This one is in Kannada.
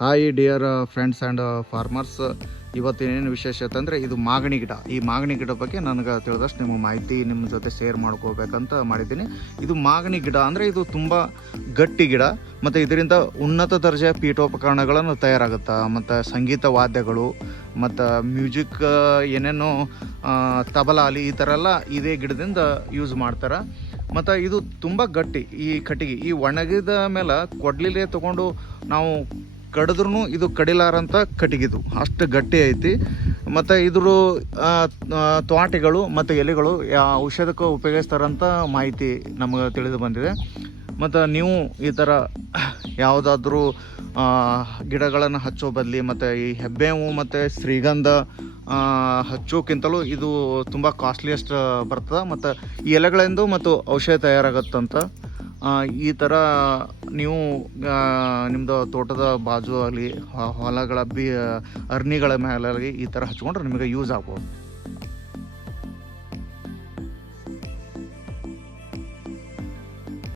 Hi dear friends and farmers. ಇವತ್ತೇನೇನು ವಿಶೇಷತೆ ಅಂದರೆ ಇದು ಮಾಗಣಿ ಗಿಡ. ಈ ಮಾಗಣಿ ಗಿಡ ಬಗ್ಗೆ ನನಗೆ ತಿಳಿದಷ್ಟು ನಿಮ್ಮ ಮಾಹಿತಿ ನಿಮ್ಮ ಜೊತೆ ಶೇರ್ ಮಾಡ್ಕೋಬೇಕಂತ ಮಾಡಿದ್ದೀನಿ. ಇದು ಮಾಗಣಿ ಗಿಡ ಅಂದರೆ ಇದು ತುಂಬ ಗಟ್ಟಿ ಗಿಡ ಮತ್ತು ಇದರಿಂದ ಉನ್ನತ ದರ್ಜೆಯ ಪೀಠೋಪಕರಣಗಳನ್ನು ತಯಾರಾಗುತ್ತೆ. ಮತ್ತು ಸಂಗೀತ ವಾದ್ಯಗಳು ಮತ್ತು ಮ್ಯೂಸಿಕ್ ಏನೇನೋ ತಬಲಾಲಿ ಈ ಥರ ಎಲ್ಲ ಇದೇ ಗಿಡದಿಂದ ಯೂಸ್ ಮಾಡ್ತಾರೆ. ಮತ್ತು ಇದು ತುಂಬ ಗಟ್ಟಿ. ಈ ಕಟ್ಟಿಗೆ ಈ ಒಣಗಿದ ಮೇಲೆ ಕೊಡ್ಲಿಲೆ ತೊಗೊಂಡು ನಾವು ಕಡಿದ್ರೂ ಇದು ಕಡಿಲಾರಂಥ ಕಟ್ಟಿಗಿದು ಅಷ್ಟು ಗಟ್ಟಿ ಐತಿ. ಮತ್ತು ಇದ್ರ ತ್ವಾಟಿಗಳು ಮತ್ತು ಎಲೆಗಳು ಔಷಧಕ್ಕೆ ಉಪಯೋಗಿಸ್ತಾರಂಥ ಮಾಹಿತಿ ನಮಗೆ ತಿಳಿದು ಬಂದಿದೆ. ಮತ್ತು ನೀವು ಈ ಥರ ಯಾವುದಾದ್ರೂ ಗಿಡಗಳನ್ನು ಹಚ್ಚೋ ಬದಲಿ ಮತ್ತು ಈ ಹೆಬ್ಬೇವು ಮತ್ತು ಶ್ರೀಗಂಧ ಹಚ್ಚೋಕ್ಕಿಂತಲೂ ಇದು ತುಂಬ ಕಾಸ್ಟ್ಲಿಯಸ್ಟ್ ಬರ್ತದೆ. ಮತ್ತು ಈ ಎಲೆಗಳಿಂದ ಮತ್ತು ಔಷಧ ತಯಾರಾಗತ್ತಂತ. ಈ ಥರ ನೀವು ನಿಮ್ಮದು ತೋಟದ ಬಾಜು ಆಗಲಿ ಹೊಲಗಳ ಅರ್ನಿಗಳ ಮೇಲಾಗಲಿ ಈ ಥರ ಹಚ್ಕೊಂಡ್ರೆ ನಿಮಗೆ ಯೂಸ್ ಆಗ್ಬೋದು.